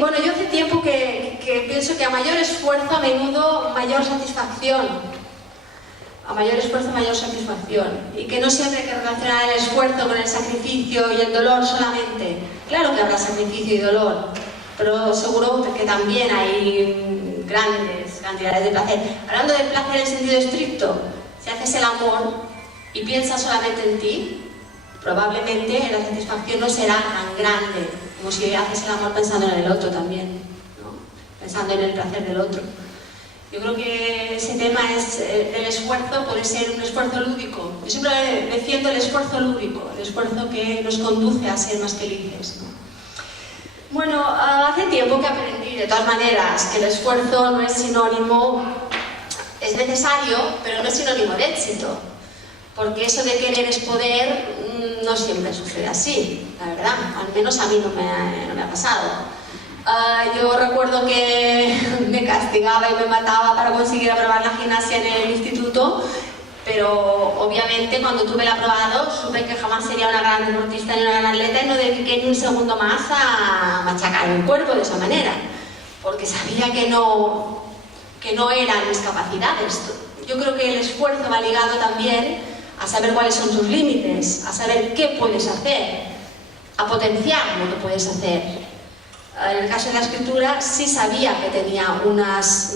bueno, yo hace tiempo que pienso que a mayor esfuerzo, a menudo, mayor satisfacción. A mayor esfuerzo, mayor satisfacción. Y que no siempre hay que relacionar el esfuerzo con el sacrificio y el dolor solamente. Claro que habrá sacrificio y dolor, pero seguro que también hay grandes cantidades de placer. Hablando de placer en sentido estricto, si haces el amor y piensas solamente en ti, probablemente la satisfacción no será tan grande como si haces el amor pensando en el otro también, ¿no? Pensando en el placer del otro. Yo creo que ese tema es el esfuerzo, puede ser un esfuerzo lúdico. Yo siempre defiendo el esfuerzo lúdico, el esfuerzo que nos conduce a ser más felices, ¿no? Bueno, hace tiempo que aprendí, de todas maneras, que el esfuerzo no es sinónimo, es necesario, pero no es sinónimo de éxito. Porque eso de querer es poder no siempre sucede así, la verdad. Al menos a mí no me ha pasado. Yo recuerdo que me castigaba y me mataba para conseguir aprobar la gimnasia en el instituto, pero obviamente cuando tuve el aprobado supe que jamás sería una gran deportista ni una gran atleta y no dediqué ni un segundo más a machacar mi cuerpo de esa manera, porque sabía que no eran mis capacidades. Yo creo que el esfuerzo va ligado también a saber cuáles son tus límites, a saber qué puedes hacer, a potenciar lo que puedes hacer. En el caso de la escritura sí sabía que tenía unas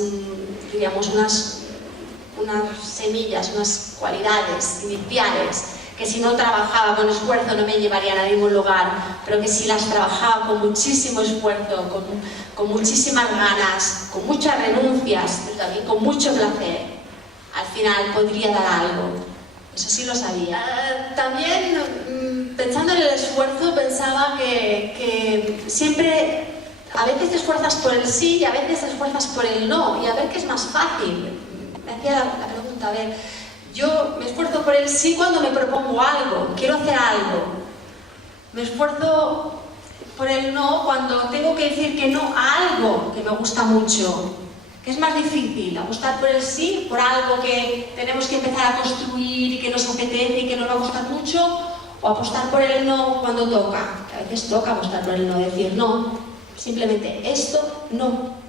semillas, unas cualidades iniciales que si no trabajaba con esfuerzo no me llevarían a ningún lugar, pero que si las trabajaba con muchísimo esfuerzo, con muchísimas ganas, con muchas renuncias, pero también con mucho placer, al final podría dar algo. Eso sí lo sabía. También, pensando en el esfuerzo, pensaba que siempre, a veces te esfuerzas por el sí y a veces te esfuerzas por el no, y a ver qué es más fácil. Me hacía la pregunta, a ver, yo me esfuerzo por el sí cuando me propongo algo, quiero hacer algo. Me esfuerzo por el no cuando tengo que decir que no a algo que me gusta mucho. ¿Qué es más difícil? ¿Apostar por el sí, por algo que tenemos que empezar a construir y que nos apetece y que nos va a costar mucho? ¿O apostar por el no cuando toca? Que a veces toca apostar por el no, decir no, simplemente esto no.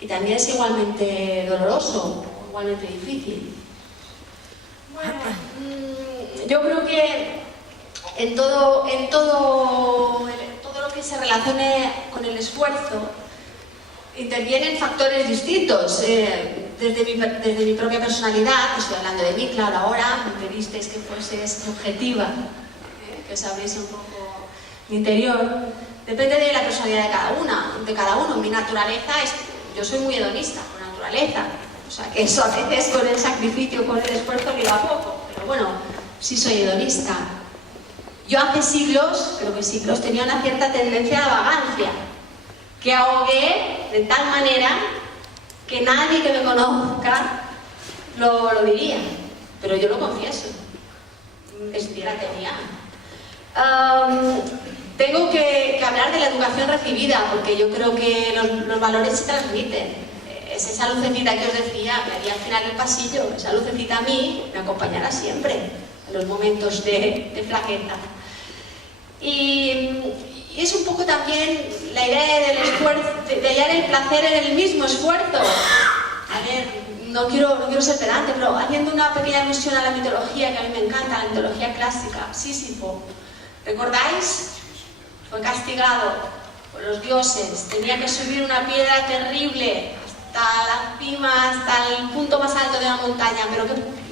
Y también es igualmente doloroso, igualmente difícil. Bueno, yo creo que en todo lo que se relacione con el esfuerzo, intervienen factores distintos, desde mi propia personalidad, estoy hablando de mí, claro, ahora me pedisteis que fuese objetiva, que sabréis un poco mi interior, depende de la personalidad de cada uno. Mi naturaleza es, yo soy muy hedonista por naturaleza, o sea que eso a veces con el sacrificio, con el esfuerzo liga poco, pero bueno, sí soy hedonista. Yo hace siglos, creo que siglos, tenía una cierta tendencia a la vagancia, que ahogué de tal manera que nadie que me conozca lo diría, pero yo lo confieso, la tenía. Tengo que hablar de la educación recibida, porque yo creo que los valores se transmiten. Es esa lucecita que os decía, que había al final del pasillo, esa lucecita a mí me acompañará siempre en los momentos de flaqueza. Y es un poco también la idea del esfuerzo, de hallar el placer en el mismo esfuerzo. A ver, no quiero ser pedante, pero haciendo una pequeña alusión a la mitología, que a mí me encanta, la mitología clásica, Sísifo. ¿Recordáis? Fue castigado por los dioses, tenía que subir una piedra terrible hasta la cima, hasta el punto más alto de la montaña,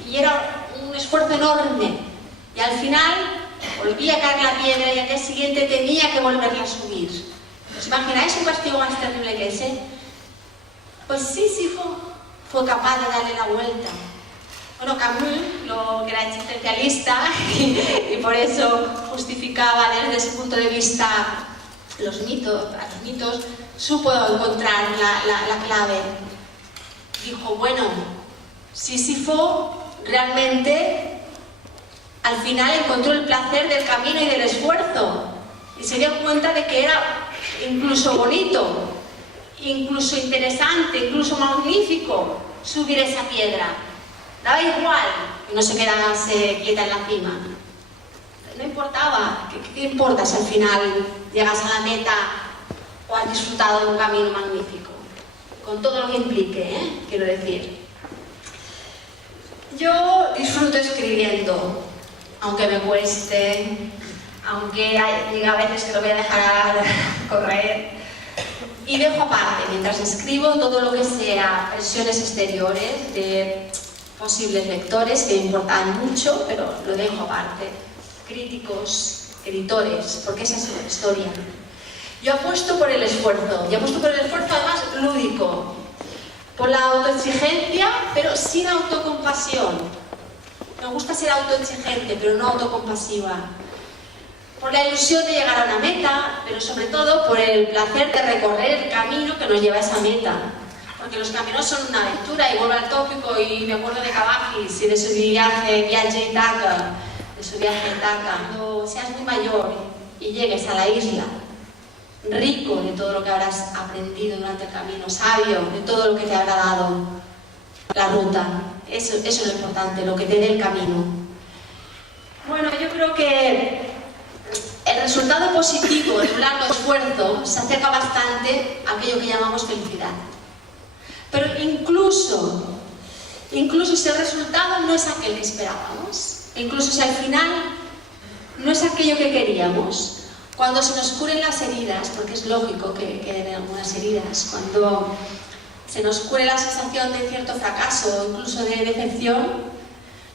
y era un esfuerzo enorme. Y al final volvía a caer la piedra y al día siguiente tenía que volverla a subir. ¿Os imagináis un castigo más terrible que ese? Pues Sísifo fue capaz de darle la vuelta. Bueno, Camus, que era existencialista y por eso justificaba desde ese punto de vista los mitos, supo encontrar la clave. Dijo, bueno, Sísifo realmente al final encontró el placer del camino y del esfuerzo y se dio cuenta de que era incluso bonito, incluso interesante, incluso magnífico subir esa piedra. Daba igual que no se quedase quieta en la cima. No importaba. ¿Qué importa si al final llegas a la meta o has disfrutado de un camino magnífico, con todo lo que implique, quiero decir. Yo disfruto escribiendo, aunque me cueste, aunque diga a veces que lo voy a dejar correr, y dejo aparte, mientras escribo, todo lo que sea presiones exteriores de posibles lectores que me importan mucho, pero lo dejo aparte. Críticos, editores, porque esa es la historia. Yo apuesto por el esfuerzo, y apuesto por el esfuerzo además lúdico, por la autoexigencia, pero sin autocompasión. Me gusta ser autoexigente, pero no autocompasiva. Por la ilusión de llegar a una meta, pero sobre todo por el placer de recorrer el camino que nos lleva a esa meta. Porque los caminos son una aventura, y vuelvo al tópico, y me acuerdo de Cavafis y de su viaje a Itaca, Cuando seas muy mayor y llegues a la isla, rico de todo lo que habrás aprendido durante el camino, sabio de todo lo que te habrá dado la ruta. Eso es lo importante, lo que te dé el camino. Bueno, yo creo que el resultado positivo de un largo esfuerzo se acerca bastante a aquello que llamamos felicidad. Pero incluso si el resultado no es aquel que esperábamos, incluso si al final no es aquello que queríamos, cuando se nos curen las heridas, porque es lógico que queden algunas heridas, cuando se nos cure la sensación de cierto fracaso o incluso de decepción,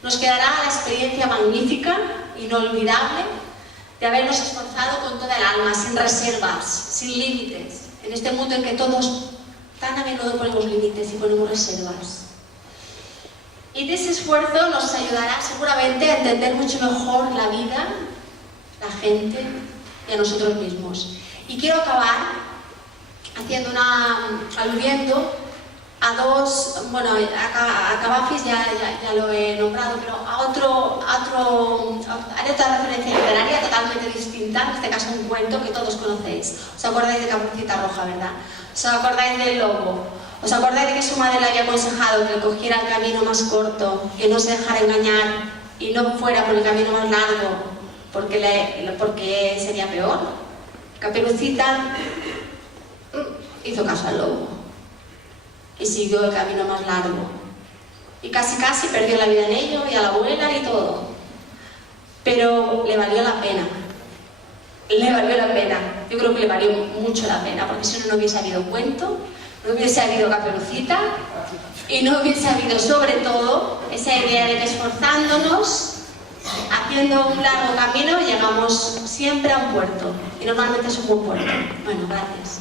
nos quedará la experiencia magnífica, inolvidable, de habernos esforzado con toda el alma, sin reservas, sin límites, en este mundo en que todos tan a menudo ponemos límites y ponemos reservas. Y de ese esfuerzo nos ayudará seguramente a entender mucho mejor la vida, la gente y a nosotros mismos. Y quiero acabar aludiendo a dos, bueno, a Cavafis ya lo he nombrado, pero a otra referencia literaria totalmente distinta, en este caso un cuento que todos conocéis. ¿Os acordáis de Caperucita Roja, verdad? ¿Os acordáis del lobo? ¿Os acordáis de que su madre le había aconsejado que cogiera el camino más corto, que no se dejara engañar y no fuera por el camino más largo, porque sería peor? Caperucita hizo caso al lobo y siguió el camino más largo. Y casi perdió la vida en ello, y a la abuela y todo. Pero le valió la pena. Le valió la pena. Yo creo que le valió mucho la pena, porque si no hubiese habido cuento, no hubiese habido Caperucita, y no hubiese habido, sobre todo, esa idea de que esforzándonos, haciendo un largo camino, llegamos siempre a un puerto. Y normalmente es un buen puerto. Bueno, gracias.